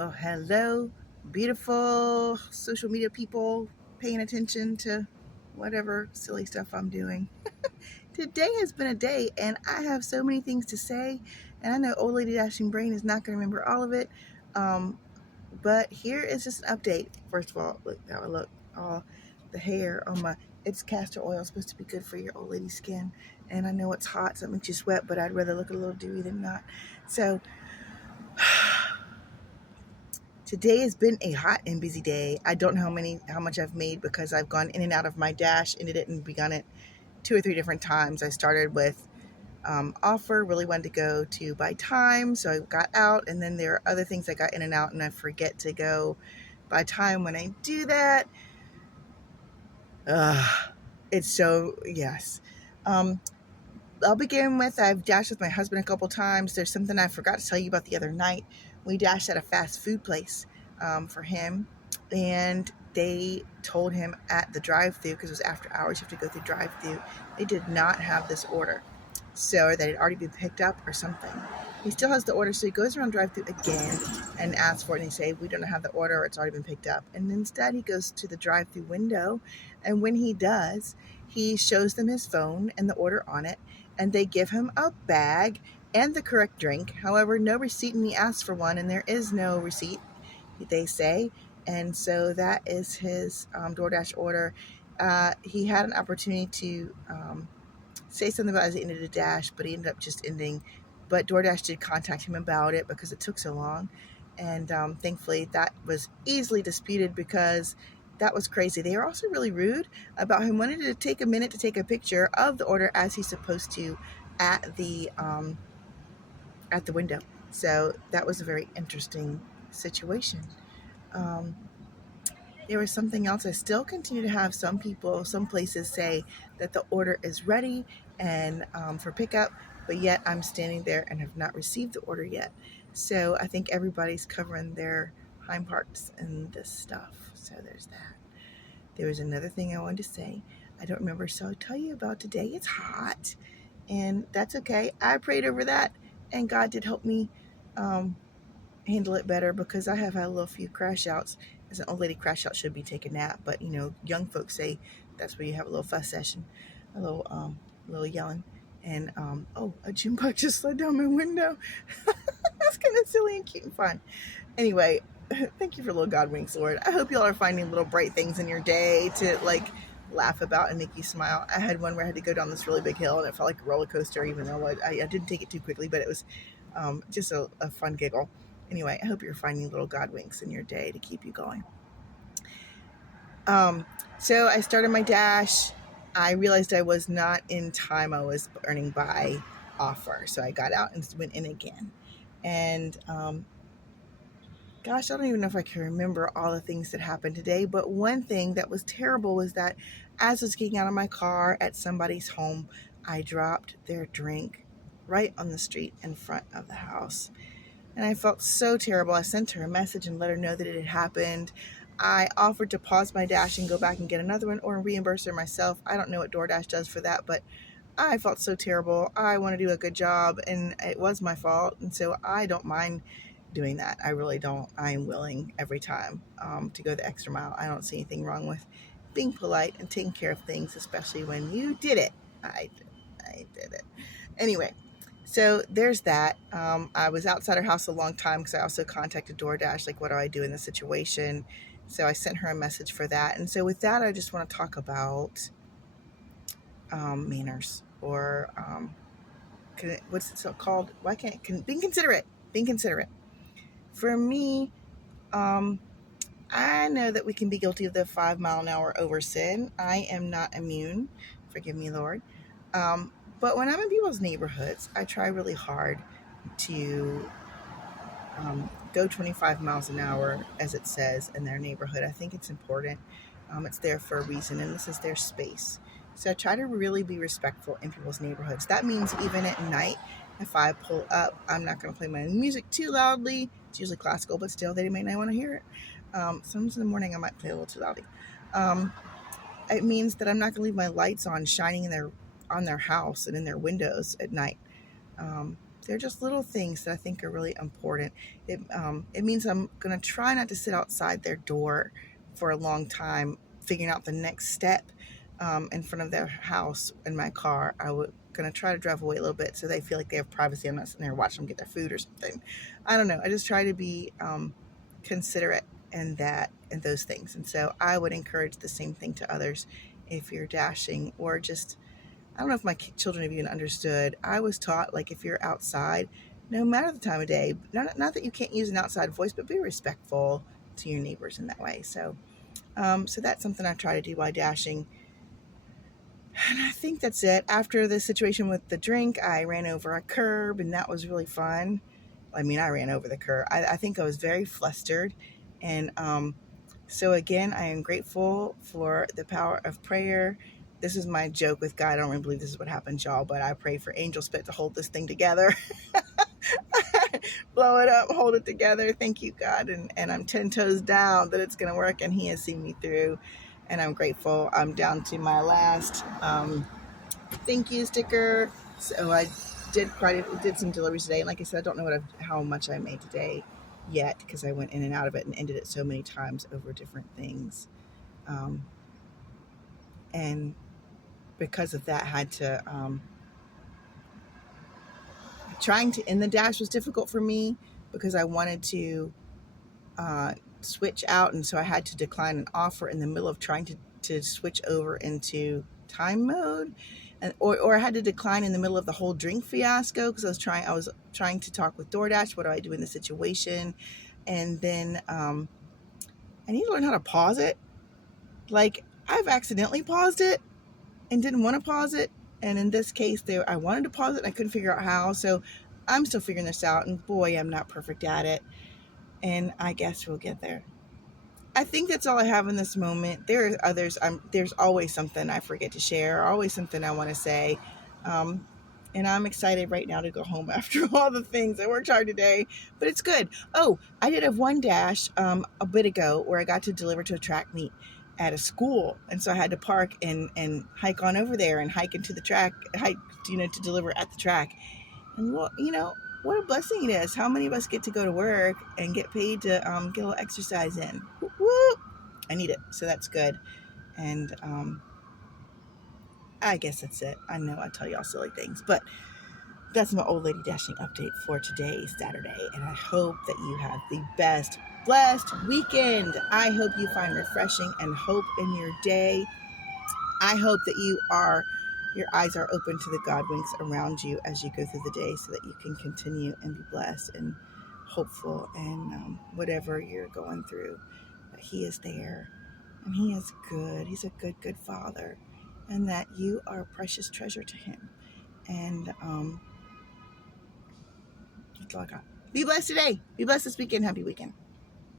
Well, hello, beautiful social media people paying attention to whatever silly stuff I'm doing. Today has been a day, and I have so many things to say, and I know Old Lady Dashing Brain is not going to remember all of it. Um, but here is just an update. First of all, look how I look. All the hair on my it's castor oil, supposed to be good for your old lady skin, and I know it's hot, so it makes you sweat. But I'd rather look a little dewy than not. So today has been a hot and busy day. I don't know how much I've made because I've gone in and out of my dash, ended it and begun it 2 or 3 different times. I started with offer, really wanted to go to buy time, so I got out, and then there are other things I got in and out, and I forget to go by time when I do that. It's so, yes. Um, I'll begin with, I've dashed with my husband a couple times. There's something I forgot to tell you about the other night. We dashed at a fast food place for him, and they told him at the drive-thru, because it was after hours, you have to go through drive-thru, they did not have this order. So that it had already been picked up or something. He still has the order, so he goes around drive-thru again and asks for it, and they say, we don't have the order, or it's already been picked up. And instead he goes to the drive-thru window, and when he does, he shows them his phone and the order on it, and they give him a bag and the correct drink. However, no receipt, and he asks for one, and there is no receipt, they say. And so that is his DoorDash order. He had an opportunity to say something about his end of the dash, but he ended up just ending. But DoorDash did contact him about it because it took so long. And thankfully, that was easily disputed because that was crazy. They were also really rude about him wanting to take a minute to take a picture of the order as he's supposed to at the window. So that was a very interesting situation. Um, there was something else. I still continue to have some people, some places say that the order is ready and for pickup, but yet I'm standing there and have not received the order yet. So I think everybody's covering their hind parts and this stuff. So there's that. There was another thing I wanted to say. I don't remember, so I'll tell you about today. It's hot, and that's okay. I prayed over that, and God did help me handle it better because I have had a little few crash outs. As an old lady, crash out should be take a nap, but young folks say that's where you have a little fuss session, a little yelling. And oh, a June bug just slid down my window. That's kind of silly and cute and fun. Anyway, thank you for little God winks, Lord. I hope y'all are finding little bright things in your day to laugh about and make you smile. I had one where I had to go down this really big hill and it felt like a roller coaster, even though I didn't take it too quickly, but it was just a fun giggle. Anyway, I hope you're finding little God winks in your day to keep you going. So I started my dash. I realized I was not in time. I was earning by offer. So I got out and went in again. And gosh, I don't even know if I can remember all the things that happened today. But one thing that was terrible was that as I was getting out of my car at somebody's home, I dropped their drink right on the street in front of the house. And I felt so terrible. I sent her a message and let her know that it had happened. I offered to pause my dash and go back and get another one or reimburse her myself. I don't know what DoorDash does for that, but I felt so terrible. I want to do a good job, and it was my fault. And so I don't mind doing that. I really don't. I am willing every time to go the extra mile. I don't see anything wrong with being polite and taking care of things, especially when you did it. I did it. Anyway. So there's that. I was outside her house a long time because I also contacted DoorDash, like, what do I do in this situation? So I sent her a message for that. And so with that, I just want to talk about manners, or what's it so called? Being considerate. Being considerate. For me, I know that we can be guilty of the 5-mile-an-hour over sin. I am not immune. Forgive me, Lord. But when I'm in people's neighborhoods, I try really hard to go 25 miles an hour, as it says in their neighborhood. I think it's important. It's there for a reason, and this is their space. So I try to really be respectful in people's neighborhoods. That means even at night, if I pull up, I'm not going to play my music too loudly. It's usually classical, but still, they may not want to hear it. Sometimes in the morning, I might play a little too loudly. It means that I'm not going to leave my lights on, shining on their house and in their windows at night. they're just little things that I think are really important. It means I'm going to try not to sit outside their door for a long time, figuring out the next step in front of their house in my car. I would going to try to drive away a little bit so they feel like they have privacy. I'm not sitting there watching them get their food or something. I don't know. I just try to be considerate and that and those things. And so I would encourage the same thing to others if you're dashing or just I don't know if my children have even understood. I was taught, like, if you're outside, no matter the time of day, not that you can't use an outside voice, but be respectful to your neighbors in that way. So that's something I try to do while dashing. And I think that's it. After the situation with the drink, I ran over a curb, and that was really fun. I mean, I ran over the curb. I think I was very flustered. And so, again, I am grateful for the power of prayer. This is my joke with God. I don't really believe this is what happened, y'all, but I pray for angel spit to hold this thing together. Blow it up, hold it together. Thank you, God. And I'm 10 toes down that it's going to work, and He has seen me through. And I'm grateful. I'm down to my last thank you sticker. So I did some deliveries today. And like I said, I don't know how much I made today yet because I went in and out of it and ended it so many times over different things. And because of that, I had to trying to end the dash was difficult for me because I wanted to switch out, and so I had to decline an offer in the middle of trying to switch over into time mode, and or I had to decline in the middle of the whole drink fiasco because I was trying to talk with DoorDash. What do I do in this situation? And then I need to learn how to pause it. Like, I've accidentally paused it and didn't want to pause it. And in this case, I wanted to pause it and I couldn't figure out how. So I'm still figuring this out. And boy, I'm not perfect at it. And I guess we'll get there. I think that's all I have in this moment. There are others. There's always something I forget to share, always something I want to say. And I'm excited right now to go home after all the things. I worked hard today, but it's good. Oh, I did have one dash a bit ago where I got to deliver to a track meet at a school. And so I had to park and hike on over there and hike into the track, to deliver at the track. And what a blessing it is. How many of us get to go to work and get paid to get a little exercise in? Whoop, whoop. I need it. So that's good. And I guess that's it. I know I tell y'all silly things, but that's my old lady dashing update for today, Saturday. And I hope that you have the best, blessed weekend. I hope you find refreshing and hope in your day. I hope that your eyes are open to the God winks around you as you go through the day so that you can continue and be blessed and hopeful and whatever you're going through. But He is there and He is good. He's a good, good Father, and that you are a precious treasure to Him. And that's all I got. Be blessed today. Be blessed this weekend. Happy weekend.